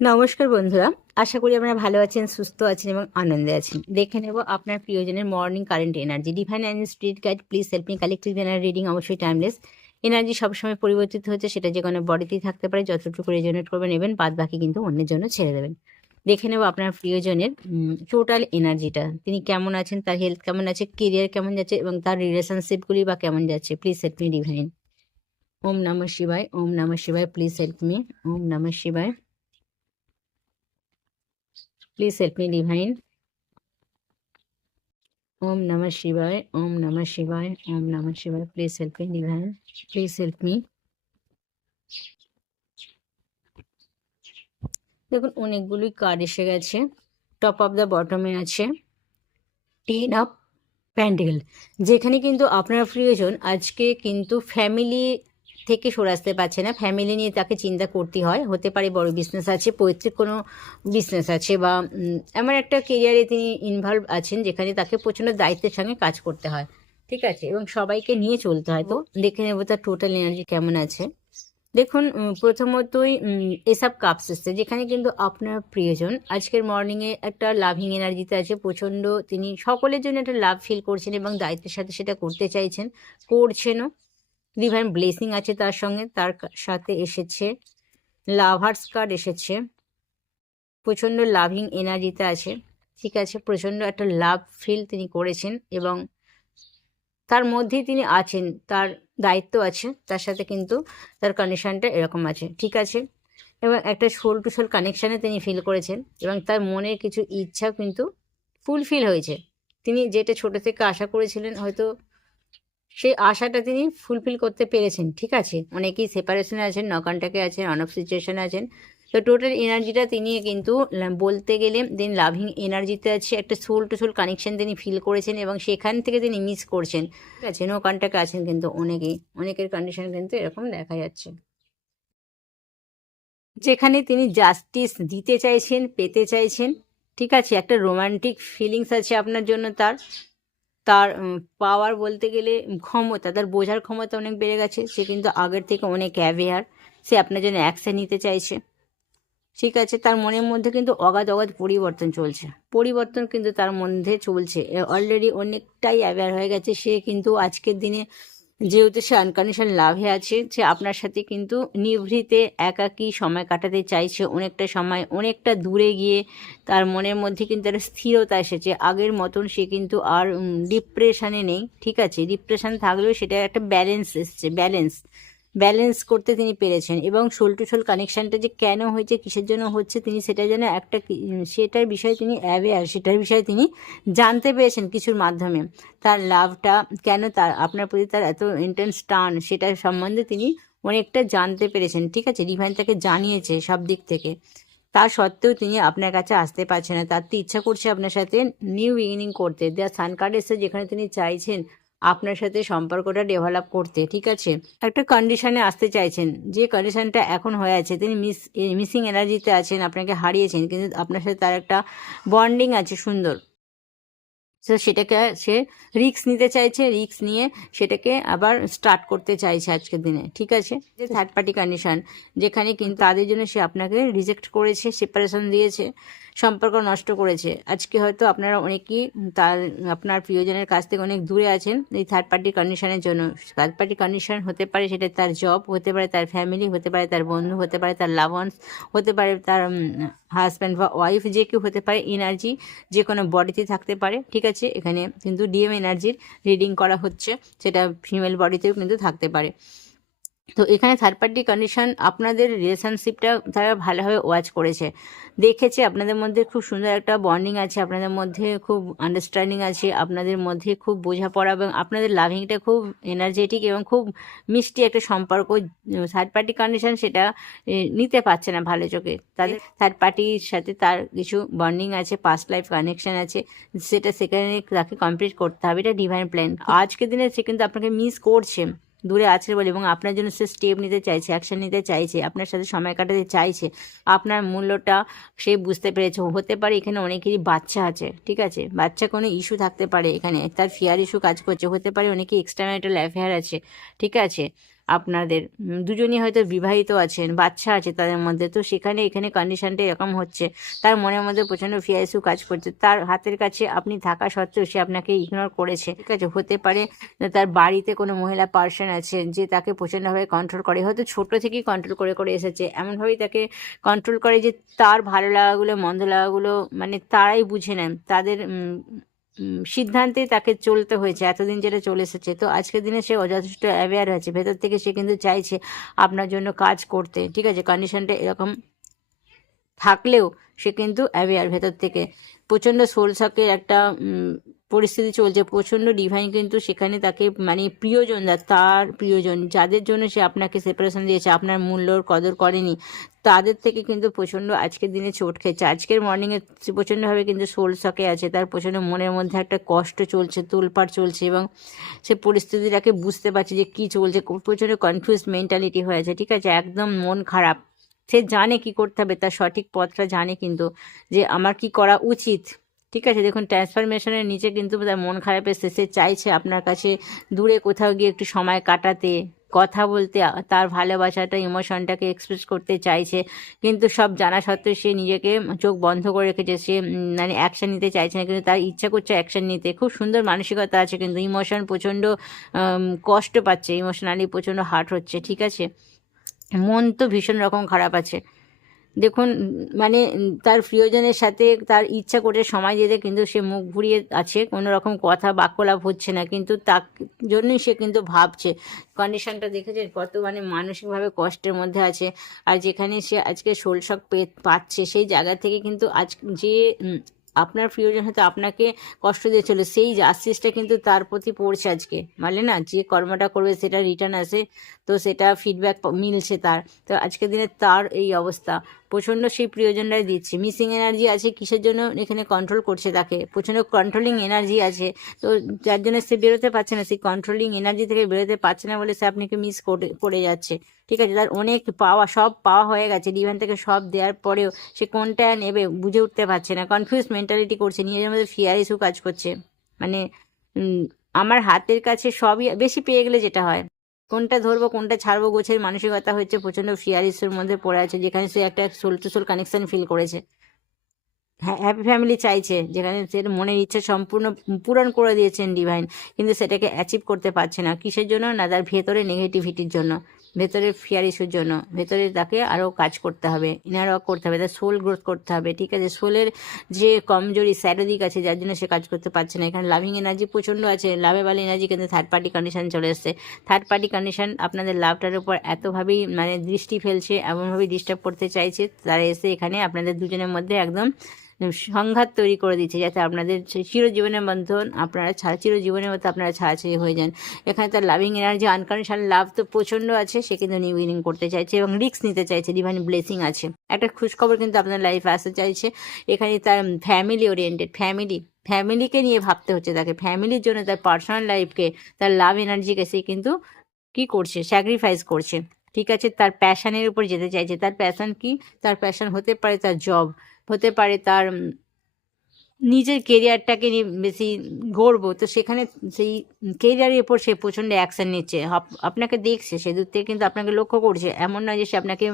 নমস্কার বন্ধুরা। আশা করি আপনারা ভালো আছেন, সুস্থ আছেন এবং আনন্দে আছেন। দেখে নেব আপনার প্রিয়জনের morning current energy divine and street guide please help me collective energy reading অবশ্যই টাইমলেস এনার্জি সবসময় পরিবর্তিত হচ্ছে, সেটা যে কোনো বডিতেই থাকতে পারে। যতটুকু রেজনেট করবেন নেবেন বাদ বাকি কিন্তু অন্যের জন্য ছেড়ে দেবেন। দেখে নেব আপনার প্রিয়জনের টোটাল এনার্জিটা তিনি কেমন আছেন, তার হেলথ কেমন আছে কেরিয়ার কেমন যাচ্ছে এবং তার রিলেশনশিপগুলি বা কেমন যাচ্ছে? প্লিজ হেল্প মি ডিভাইন ওম নমঃ শিবায়, ওম নমঃ শিবায় প্লিজ হেল্প মি ওম নমঃ শিবায়। Please help me, Divine. Om Namah Shivaya. Om Namah Shivaya. Om Namah Shivaya. Please help me, Divine. Please help me. দেখুন অনেকগুলোই কার্ড এসে গেছে টপ অফ দ্য বটমে আছে টেন অফ প্যান্ডেল যেখানে কিন্তু আপনার প্রিয়জন আজকে কিন্তু ফ্যামিলি থেকে সরে আসতে পারছে না। ফ্যামিলি নিয়ে তাকে চিন্তা করতে হয়। হতে পারে বড় বিজনেস আছে, পৈতৃক কোনো বিজনেস আছে বা এমন একটা কেরিয়ারে তিনি ইনভলভ আছেন যেখানে তাকে প্রচণ্ড দায়িত্বের সঙ্গে কাজ করতে হয়। ঠিক আছে? এবং সবাইকে নিয়ে চলতে হয়। তো দেখে নেব তার টোটাল এনার্জি কেমন আছে। দেখুন প্রথমতই এসব কাপস এসছে, যেখানে কিন্তু আপনার প্রিয়জন। আজকের মর্নিংয়ে একটা লাভিং এনার্জিতে আছে। প্রচণ্ড তিনি সকলের জন্য একটা লাভ ফিল করছেন এবং দায়িত্বের সাথে সেটা করতে চাইছেন, করছেনও। ডিভাইন ব্লেসিং আছে তার সঙ্গে, তার সাথে এসেছে। লাভার্স কার্ড এসেছে। প্রচণ্ড লাভিং এনার্জিতে আছে। ঠিক আছে, প্রচণ্ড একটা লাভ ফিল তিনি করেছেন এবং তার মধ্যেই তিনি আছেন, তার দায়িত্ব আছে, তার সাথে কিন্তু তার কন্ডিশনটা এরকম আছে। ঠিক আছে? এবং একটা সোল টু সোল কানেকশানে তিনি ফিল করেছেন এবং তার মনের কিছু ইচ্ছা কিন্তু ফুলফিল হয়েছে। তিনি যেটা ছোট থেকে আশা করেছিলেন, হয়তো সেই আশাটা তিনি ফুলফিল করতে পেরেছেন, ঠিক আছে? অনেকেই সেপারেশনে আছেন নকানটাকে আছেন অন অফ সিচুয়েশনে আছেন। তো টোটাল এনার্জিটা তিনি কিন্তু বলতে গেলে দিন লাভিং এনার্জিতে আছে, একটা সোল টু সোল কানেকশন তিনি ফিল করেছেন এবং সেখান থেকে তিনি মিস করছেন। ঠিক আছে নো কন্ট্যাক্টে আছেন কিন্তু অনেকেই, অনেকের কন্ডিশন কিন্তু এরকম দেখা যাচ্ছে। যেখানে তিনি জাস্টিস দিতে চাইছেন, পেতে চাইছেন, ঠিক আছে? একটা রোমান্টিক ফিলিংস আছে আপনার জন্য তার। তার পাওয়ার বলতে গেলে ক্ষমতা, তার বোঝার ক্ষমতা অনেক বেড়ে গেছে। সে কিন্তু আগের থেকে অনেক অ্যাভেয়ার সে আপনার জন্য অ্যাকশন নিতে চাইছে। ঠিক আছে, তার মনের মধ্যে কিন্তু অগাধ অগাধ পরিবর্তন চলছে। পরিবর্তন কিন্তু তার মধ্যে চলছে। অলরেডি অনেকটাই অ্যাভেয়ার হয়ে গেছে। সে কিন্তু আজকের দিনে যেহেতু সে আনকন্ডিশন লাভে আছে সে আপনার সাথে কিন্তু নিভৃতে, একাকী সময় কাটাতে চাইছে, অনেকটা সময়, অনেকটা দূরে গিয়ে তার মনের মধ্যে কিন্তু একটা স্থিরতা এসেছে। আগের মতন সে কিন্তু আর ডিপ্রেশানে নেই, ঠিক আছে? ডিপ্রেশান থাকলেও সেটা একটা ব্যালেন্স এসছে ব্যালেন্স ব্যালেন্স করতে তিনি পেরেছেন এবং সোল টু সোল কানেকশানটা যে কেন হয়েছে, কিসের জন্য হচ্ছে, তিনি সেটা যেন একটা সেটার বিষয়ে তিনি অ্যাওয়্যার সেটার বিষয়ে তিনি জানতে পেরেছেন কিছুর মাধ্যমে। তার লাভটা কেন তার আপনার প্রতি তার এত ইন্টেন্স টান সেটার সম্বন্ধে তিনি অনেকটা জানতে পেরেছেন। ঠিক আছে রিভাইন তাকে জানিয়েছে সব দিক থেকে। তা সত্ত্বেও তিনি আপনার কাছে আসতে পারছেন না। তার তো ইচ্ছা করছে আপনার সাথে নিউ বিগিনিং করতে। দেওয়া সান কার্ড এসে যেখানে তিনি চাইছেন আপনার সাথে সম্পর্কটা ডেভেলপ করতে, ঠিক আছে? একটা কন্ডিশনে আসতে চাইছেন, যে কন্ডিশনটা এখন হয়ে আছে, তিনি মিস মিসিং এনার্জিতে আছেন, আপনাকে হারিয়েছেন, কিন্তু আপনার সাথে তার একটা বন্ডিং আছে সুন্দর। তো সেটাকে সে রিক্স নিতে চাইছে রিক্স নিয়ে সেটাকে আবার স্টার্ট করতে চাইছে আজকের দিনে, ঠিক আছে? যে থার্ড পার্টি কন্ডিশন যেখানে কিন্তু তাদের জন্য সে আপনাকে রিজেক্ট করেছে সেপারেশন দিয়েছে। সম্পর্ক নষ্ট করেছে। আজকে হয়তো আপনারা অনেকেই তার, আপনার প্রিয়জনের কাছ থেকে অনেক দূরে আছেন, এই থার্ড পার্টি কন্ডিশনের জন্য। থার্ড পার্টি কন্ডিশন হতে পারে সেটা তার জব হতে পারে তার ফ্যামিলি হতে পারে তার বন্ধু, হতে পারে তার লাভন্স হতে পারে তার হাজব্যান্ড বা ওয়াইফ যে কেউ হতে পারে এনার্জি যে কোনো বডিতে থাকতে পারে, ঠিক আছে? এখানে কিন্তু ডিএম এনার্জির রিডিং করা হচ্ছে, সেটা ফিমেল বডিতেও কিন্তু থাকতে পারে। তো এখানে থার্ড পার্টি কন্ডিশন আপনাদের রিলেশনশিপটা তারা ভালোভাবে ওয়াচ করেছে। দেখেছে, আপনাদের মধ্যে খুব সুন্দর একটা বন্ডিং আছে, আপনাদের মধ্যে খুব আন্ডারস্ট্যান্ডিং আছে, আপনাদের মধ্যে খুব বোঝাপড়া এবং আপনাদের লাভিংটা খুব এনার্জেটিক এবং খুব মিষ্টি একটা সম্পর্ক। থার্ড পার্টি কন্ডিশন সেটা নিতে পারছে না ভালো চোখে। তাদের থার্ড পার্টির সাথে তার কিছু বন্ডিং আছে পাস্ট লাইফ কানেকশন আছে, সেটা সেখানে তাকে কমপ্লিট করতে হবে, এটা ডিভাইন প্ল্যান আজকের দিনে সে কিন্তু আপনাকে মিস করছে। দূরে আছে বলে এবং আপনার জন্য সে স্টেপ নিতে চাইছে অ্যাকশন নিতে চাইছে, আপনার সাথে সময় কাটাতে চাইছে, আপনার মূল্যটা সে বুঝতে পেরেছে। হতে পারে এখানে অনেকেরই বাচ্চা আছে, ঠিক আছে? বাচ্চা কোনো ইস্যু থাকতে পারে এখানে, তার ফিয়ার ইস্যু কাজ করছে। হতে পারে অনেকে এক্সট্রা ম্যারিটাল অ্যাফেয়ার আছে, ঠিক আছে? আপনাদের। দুজনই হয়তো বিবাহিত আছেন, বাচ্চা আছে তাদের মধ্যে, তো সেখানে, এখানে কন্ডিশনটা এরকম হচ্ছে। তার মনের মধ্যে প্রচণ্ড ফিয়ারিসু কাজ করছে। তার হাতের কাছে আপনি থাকা সত্ত্বেও সে আপনাকে ইগনোর করেছে। ঠিক আছে, হতে পারে তার বাড়িতে কোনো মহিলা পার্সন আছে যে তাকে প্রচণ্ডভাবে কন্ট্রোল করে। হয়তো ছোট থেকেই কন্ট্রোল করে করে এসেছে। এমনভাবেই তাকে কন্ট্রোল করে যে তার ভালো লাগাগুলো, মন্দ লাগাগুলো মানে তারাই বুঝে নেন। তাদের সিদ্ধান্তে তাকে চলতে হয়েছে, এতদিন যেটা চলে এসেছে। তো আজকের দিনে সে অযথেষ্ট অ্যাওয়্যার হয়েছে। ভেতর থেকে সে কিন্তু চাইছে আপনার জন্য কাজ করতে। ঠিক আছে কন্ডিশনটা এরকম থাকলেও সে কিন্তু অ্যাওয়্যার ভেতর থেকে। প্রচণ্ড সোলসাকের একটা পরিস্থিতি চলছে, প্রচণ্ড ডিভাইন কিন্তু সেখানে তাকে মানে প্রিয়জন তার প্রিয়জন, যাদের জন্য সে আপনাকে সেপারেশন দিয়েছে, আপনার মূল্যর কদর করেনি, তাদের থেকে কিন্তু প্রচণ্ড আজকের দিনে চোট খেয়েছে। আজকের মর্নিংয়ে প্রচণ্ডভাবে কিন্তু সোল শকে আছে, তার প্রচণ্ড মনের মধ্যে একটা কষ্ট চলছে, তোলপাড় চলছে এবং সে পরিস্থিতিটাকে বুঝতে পারছে যে কী চলছে প্রচণ্ড কনফিউজ মেন্টালিটি হয়েছে ঠিক আছে? একদম মন খারাপ। সে জানে কি করতে হবে, তার সঠিক পথটা জানে কিন্তু যে আমার কি করা উচিত। ঠিক আছে, দেখুন ট্রান্সফরমেশনের নিচে কিন্তু তার মন খারাপের শেষে চাইছে আপনার কাছে দূরে কোথাও গিয়ে একটু সময় কাটাতে, কথা বলতে, তার ভালোবাসাটা ইমোশনটাকে এক্সপ্রেস করতে চাইছে। কিন্তু সব জানা সত্ত্বেও সে নিজেকে চোখ বন্ধ করে রেখেছে, সে মানে অ্যাকশন নিতে চাইছে না, কিন্তু তার ইচ্ছা করছে অ্যাকশান নিতে। খুব সুন্দর মানসিকতা আছে, কিন্তু ইমোশন প্রচণ্ড কষ্ট পাচ্ছে ইমোশনালি প্রচণ্ড হার্ট হচ্ছে, ঠিক আছে? মন তো ভীষণ রকম খারাপ আছে। দেখুন মানে তার প্রিয়জনের সাথে তার ইচ্ছা করে সময় দিতে কিন্তু সে মুখ ঘুরিয়ে আছে, কোনো রকম কথা বাক্যলাভ হচ্ছে না। কিন্তু তার জন্যই সে কিন্তু ভাবছে। কন্ডিশনটা দেখেছেন কত মানে মানসিকভাবে কষ্টের মধ্যে আছে। আর যেখানে সে আজকে শোলশক পাচ্ছে, সেই জায়গা থেকে কিন্তু আজ যে আপনার প্রিয়জন হয়তো আপনাকে কষ্ট দিয়েছিল, সেই জাস্টিসটা কিন্তু তার প্রতি পড়ছে আজকে। মানে না, যে কর্মটা করবে সেটা রিটার্ন আসে, তো সেটা ফিডব্যাক মিলছে তার। তো আজকের দিনে তার এই অবস্থা। প্রচণ্ড সেই প্রিয়জনরাই দিচ্ছে। মিসিং এনার্জি আছে, কিসের জন্য এখানে কন্ট্রোল করছে তাকে? প্রচণ্ড কন্ট্রোলিং এনার্জি আছে। তো যার জন্য সে বেরোতে পারছে না, সেই কন্ট্রোলিং এনার্জি থেকে বেরোতে পারছে না বলে সে আপনাকে মিস করে করে যাচ্ছে। ঠিক আছে, তার অনেক পাওয়া, সব পাওয়া হয়ে গেছে। ডিভাইন থেকে সব দেওয়ার পরেও সে কোনটা নেবে বুঝে উঠতে পারছে না। কনফিউজ মেন্টালিটি করছে, নিজের মধ্যে ফিয়ার ইস্যু কাজ করছে। মানে আমার হাতের কাছে সবই বেশি পেয়ে গেলে যেটা হয়। কোনটা ধরবো, কোনটা ছাড়বো, গোছের মানসিকতা হচ্ছে প্রচণ্ড ফিয়ার মধ্যে পড়ে আছে, যেখানে সে একটা soul to soul connection feel করেছে। হ্যাঁ হ্যাপি ফ্যামিলি চাইছে, যেখানে সে মনের ইচ্ছা সম্পূর্ণ পূরণ করে দিয়েছেন ডিভাইন কিন্তু সেটাকে অ্যাচিভ করতে পারছে না। কিসের জন্য? না, তার ভেতরে নেগেটিভিটির জন্য। ভেতরে ফিয়ার ইস্যুর জন্য। ভেতরে তাকে আরও কাজ করতে হবে ইনার ওয়ার্ক করতে হবে তার সোল গ্রোথ করতে হবে, ঠিক আছে? সোলের যে কমজোরি স্যাডো দিক আছে, যার জন্য সে কাজ করতে পারছে না। এখানে লাভিং এনার্জি প্রচণ্ড আছে লাভেবাল এনার্জি কিন্তু থার্ড পার্টি কন্ডিশন চলে এসছে। থার্ড পার্টি কন্ডিশন আপনাদের লাভটার উপর এতভাবেই মানে দৃষ্টি ফেলছে, এমনভাবেই ডিস্টার্ব করতে চাইছে, তারা এসে এখানে আপনাদের দুজনের মধ্যে একদম সংঘাত তৈরি করে দিচ্ছে যাতে আপনাদের চিরজীবনের বন্ধন আপনারা ছাড়া, চিরজীবনের মতো আপনারা ছাড়াছাড়ি হয়ে যান। এখানে তার লাভিং এনার্জি আনকন্ডিশনাল লাভ তো প্রচণ্ড আছে, সে কিন্তু নিউ বিগিনিং করতে চাইছে এবং রিস্ক নিতে চাইছে ডিভাইন ব্লেসিং আছে। একটা খুশখবর কিন্তু আপনার লাইফে আসতে চাইছে। এখানে তার ফ্যামিলি ওরিয়েন্টেড ফ্যামিলি ফ্যামিলিকে নিয়ে ভাবতে হচ্ছে তাকে। ফ্যামিলির জন্য তার পার্সোনাল লাইফকে তার লাভ এনার্জিকে সে কিন্তু কি করছে? স্যাক্রিফাইস করছে। ঠিক আছে? তার প্যাশনের উপর যেতে চাইছে। তার প্যাশন কি? তার প্যাশন হতে পারে তার জব হতে পারে তার নিজের কেরিয়ারটাকে নিয়ে বেশি গর্ব তো সেখানে সেই কেরিয়ারের উপর সে প্রচণ্ড অ্যাকশন নিচ্ছে। আপ- আপনাকে দেখছে, সে দূর থেকে কিন্তু আপনাকে লক্ষ্য করছে। এমন নয় যে সে আপনাকে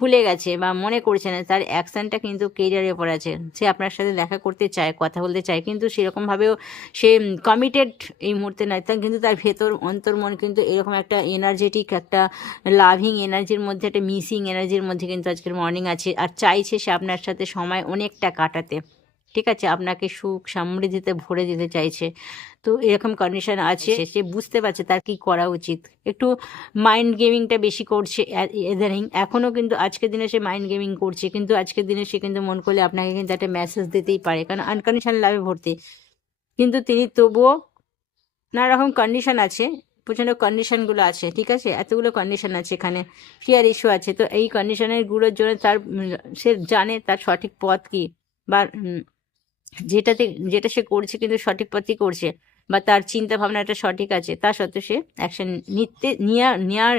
ভুলে গেছে বা মনে করছে না, তার অ্যাকশনটা কিন্তু কেরিয়ারের উপর আছে। সে আপনার সাথে দেখা করতে চায়, কথা বলতে চায়, কিন্তু সেরকমভাবেও সে কমিটেড এই মুহূর্তে নয়। তার কিন্তু তার ভেতর অন্তর্মন কিন্তু এরকম একটা এনার্জেটিক একটা লাভিং এনার্জির মধ্যে, একটা মিসিং এনার্জির মধ্যে কিন্তু আজকের মর্নিং আছে। আর চাইছে সে আপনার সাথে সময় অনেকটা কাটাতে। ঠিক আছে আপনাকে সুখ সমৃদ্ধিতে ভরে দিতে চাইছে। তো এরকম কন্ডিশন আছে সে বুঝতে পারছে তার কি করা উচিত। একটু মাইন্ড গেমিংটা বেশি করছে ইদানিং এখনও কিন্তু আজকের দিনে সে মাইন্ড গেমিং করছে কিন্তু আজকের দিনে সে কিন্তু মন করলে আপনাকে কিন্তু একটা মেসেজ দিতেই পারে কারণ আনকন্ডিশনাল লাভে ভর্তি। কিন্তু তিনি তবুও নানা রকম কন্ডিশন আছে প্রচণ্ড কন্ডিশনগুলো আছে ঠিক আছে? এতগুলো কন্ডিশন আছে এখানে ফিয়ার ইস্যু আছে। তো এই কন্ডিশনেরগুলোর জন্য তার সে জানে তার সঠিক পথ কি বা যেটাতে, যেটা সে করছে কিন্তু সঠিক পথই করছে বা তার চিন্তা ভাবনাটা সঠিক আছে, তা সত্ত্বেও সে অ্যাকশন নিতে নেওয়ার নেওয়ার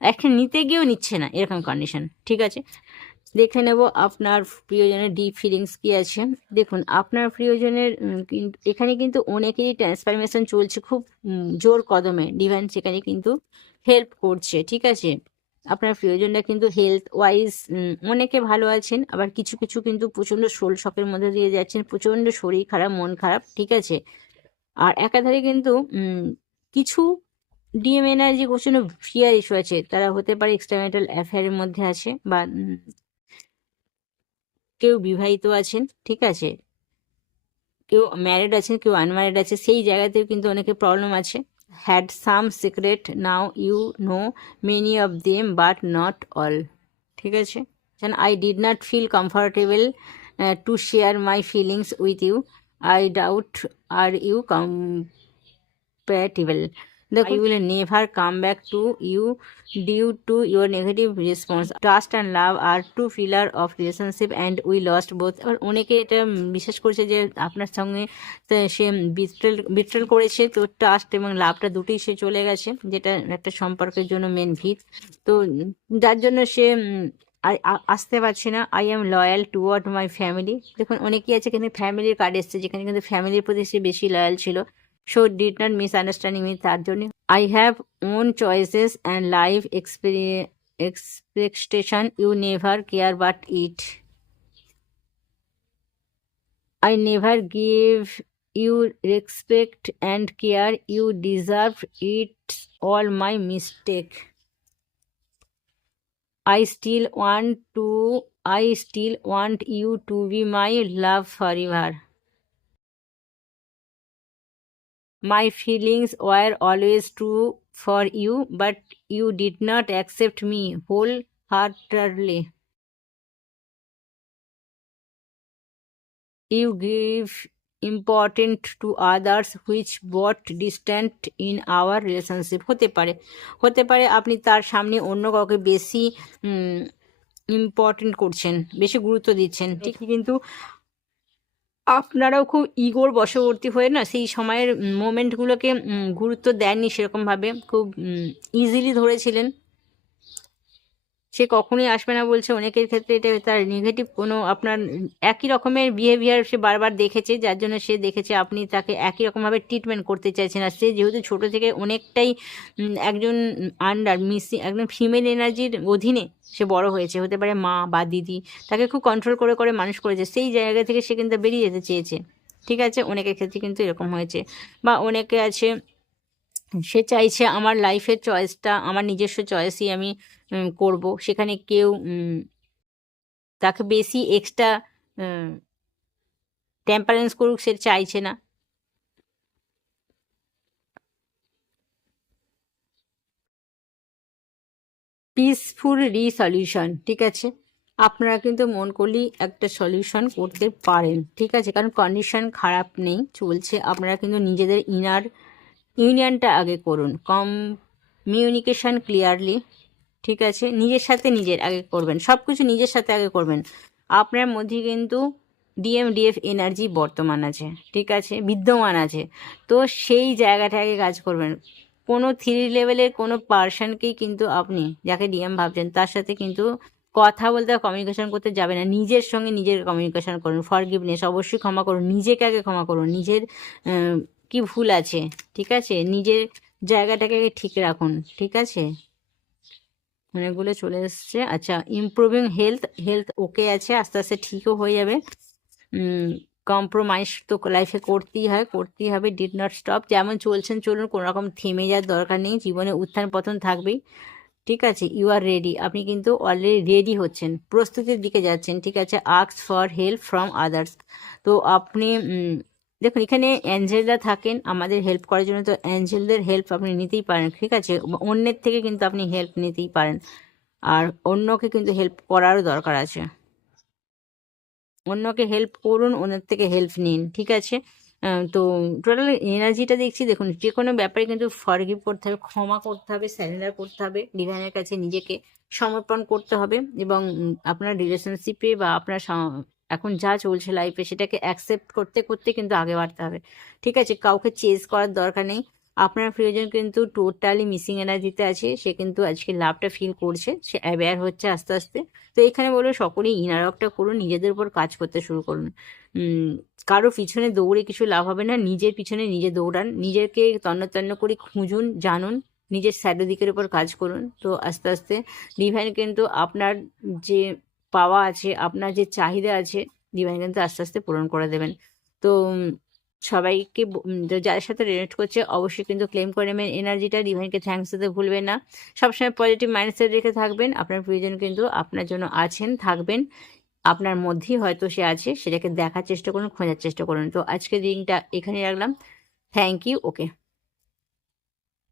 অ্যাকশন নিতে গিয়েও নিচ্ছে না এরকম কন্ডিশন ঠিক আছে? দেখে নেব আপনার প্রিয়জনের ডিপ ফিলিংস কি আছে। দেখুন, আপনার প্রিয়জনের এখানে কিন্তু অনেকেরই ট্রান্সফরমেশন চলছে খুব জোর কদমে। ডিভাইন সেখানে কিন্তু হেল্প করছে, ঠিক আছে? আপনার প্রিয়জনরা কিন্তু হেলথ ওয়াইজ অনেকে ভালো আছেন, আবার কিছু কিছু কিন্তু প্রচণ্ড শোল শখের মধ্যে দিয়ে যাচ্ছেন, প্রচণ্ড শরীর খারাপ, মন খারাপ, ঠিক আছে? আর একাধারে কিন্তু কিছু ডিএম এনার্জি প্রচণ্ড ফিয়ার ইস্যু আছে, তারা হতে পারে এক্সট্রামেটাল অ্যাফেয়ারের মধ্যে আছে, বা কেউ বিবাহিত আছেন, ঠিক আছে? কেউ ম্যারিড আছেন, কেউ আনম্যারিড আছে, সেই জায়গাতেও কিন্তু অনেকে প্রবলেম আছে। had some secret now you know many of them but not all ঠিক আছে I did not feel comfortable to share my feelings with you I doubt are you compatible The I will never come back to you due to your negative response. Trust and love are two pillar of relationship and we lost both. আর অনেকে এটা বিশ্বাস করছে যে আপনার সঙ্গে সে betrayal betrayal করেছে তো trust এবং লাভটা দুটোই সে চলে গেছে যেটা একটা সম্পর্কের জন্য মেন ভিত তো যার জন্য সে আর আসতে পারছে না I am loyal toward my family দেখুন অনেকেই আছে কিন্তু ফ্যামিলির কার্ড এসছে যেখানে কিন্তু ফ্যামিলির প্রতি সে বেশি লয়াল ছিল so did not misunderstanding me তার জন্য I have own choices and life expectation you never care but it I never gave you respect and care you deserve. It's all my mistake. I still want to I still want you to be my love forever. My feelings were always true for you, but you did not accept me wholeheartedly. You give important to others which brought distance in our relationship হতে পারে হতে পারে আপনি তার সামনে অন্য কাউকে বেশি ইম্পর্টেন্ট করছেন বেশি গুরুত্ব দিচ্ছেন ঠিক কিন্তু আপনারাও খুব ইগোর বশবর্তী হয়ে না সেই সময়ের মোমেন্টগুলোকে গুরুত্ব দেননি সেরকমভাবে। খুব ইজিলি ধরেছিলেন। সে কখনোই আসবে না বলছে। অনেকের ক্ষেত্রে এটা তার নেগেটিভ কোনো আপনার একই রকমের বিহেভিয়ার সে বারবার দেখেছে, যার জন্য সে দেখেছে আপনি তাকে একই রকমভাবে ট্রিটমেন্ট করতে চাইছেন আর সে যেহেতু ছোট থেকে অনেকটাই একজন আন্ডার মিসি একজন ফিমেল এনার্জির অধীনে সে বড় হয়েছে। হতে পারে মা বা দিদি, তাকে খুব কন্ট্রোল করে করে মানুষ করেছে। সেই জায়গা থেকে সে কিন্তু বেরিয়ে যেতে চেয়েছে। ঠিক আছে? অনেকের ক্ষেত্রে কিন্তু এরকম হয়েছে। বা অনেকে আছে সে চাইছে আমার লাইফের চয়েসটা আমার নিজস্ব চয়েসই আমি করব। সেখানে কেউ তাকে বেশি এক্সট্রা টেম্পারেন্স করুক সে চাইছে না। পিসফুল রিসলিউশন ঠিক আছে? আপনারা কিন্তু মন করলেই একটা সলিউশন করতে পারেন, ঠিক আছে? কারণ কন্ডিশন খারাপ নেই, চলছে। আপনারা কিন্তু নিজেদের ইনার ইউনিয়নটা আগে করুন। কম কমিউনিকেশন ক্লিয়ারলি, ঠিক আছে? নিজের সাথে নিজের আগে করবেন। সব কিছু নিজের সাথে আগে করবেন। আপনার মধ্যে কিন্তু ডিএমডিএফ এনার্জি বর্তমান আছে, ঠিক আছে? বিদ্যমান আছে। তো সেই জায়গাটাকে কাজ করবেন। কোনো থ্রি লেভেলের কোনো পার্সনকেই কিন্তু আপনি, যাকে ডিএম ভাবছেন, তার সাথে কিন্তু কথা বলতে কমিউনিকেশন করতে যাবে না। নিজের সঙ্গে নিজের কমিউনিকেশন করুন। ফরগিভনেস অবশ্যই ক্ষমা করুন। নিজেকে আগে ক্ষমা করুন। নিজের কি ভুল আছে? ঠিক আছে? নিজের জায়গাটাকে ঠিক রাখুন, ঠিক আছে? অনেকগুলো চলে এসছে। আচ্ছা ইমপ্রুভিং হেলথ হেলথ ওকে আছে, আস্তে আস্তে ঠিকও হয়ে যাবে। কম্প্রোমাইজ তো লাইফে করতেই হয়, করতেই হবে ডিড নট স্টপ যেমন চলছেন, চলুন, কোনো রকম থেমে যাওয়ার দরকার নেই, জীবনে উত্থান পতন থাকবেই। ঠিক আছে ইউ আর রেডি আপনি কিন্তু অলরেডি রেডি হচ্ছেন, প্রস্তুতির দিকে যাচ্ছেন, ঠিক আছে? Asks for help from others তো আপনি দেখুন, এখানে অ্যাঞ্জেলরা থাকেন, আমাদের হেল্প করার জন্য, তো অ্যাঞ্জেলদের হেল্প আপনি নিতেই পারেন, ঠিক আছে? অন্যের থেকে কিন্তু আপনি হেল্প নিতেই পারেন। আর অন্যকে কিন্তু হেল্প করারও দরকার আছে। অন্যকে হেল্প করুন, অন্যের থেকে হেল্প নিন, ঠিক আছে? তো টোটাল এনার্জিটা দেখছি, দেখুন যে কোনো ব্যাপারে কিন্তু ফরগিভ করতে হবে, ক্ষমা করতে হবে স্যারেন্ডার করতে হবে ডিভাইনের কাছে নিজেকে সমর্পণ করতে হবে এবং আপনার রিলেশনশিপে বা আপনার এখন যা চলছে লাইফে সেটাকে অ্যাকসেপ্ট করতে করতে কিন্তু আগে বাড়তে হবে। ঠিক আছে, কাউকে চেজ করার দরকার নেই। আপনার প্রিয়জন কিন্তু টোটালি মিসিং এনার্জিতে আছে। সে কিন্তু আজকে লাভটা ফিল করছে। সে অ্যাওয়্যার হচ্ছে আস্তে আস্তে। তো এখানে বলব সকলেই ইনারকটা করুন, নিজেদের উপর কাজ করতে শুরু করুন। কারও পিছনে দৌড়ে কিছু লাভ হবে না। নিজের পিছনে নিজে দৌড়ান। নিজেকে তন্ন তন্ন করে খুঁজুন, জানুন। নিজের স্যাডো দিকের উপর কাজ করুন। তো আস্তে আস্তে ডিভাইন কিন্তু আপনার যে পাওয়া আছে, আপনার যে চাহিদা আছে ডিভাইন কিন্তু আস্তে আস্তে পূরণ করে দেবেন। তো সবাইকে যাদের সাথে রিলেট করছে, অবশ্যই কিন্তু ক্লেম করে নেবেন। এনার্জিটা ডিভাইনকে থ্যাঙ্কস দিতে ভুলবেন না। সবসময় পজিটিভ মাইন্ডসেট রেখে থাকবেন। আপনার প্রিয়জন কিন্তু আপনার জন্য আছেন, থাকবেন। আপনার মধ্যেই হয়তো সে আছে, সেটাকে দেখার চেষ্টা করুন, খোঁজার চেষ্টা করুন। তো আজকের দিনটা এখানে রাখলাম। Thank you okay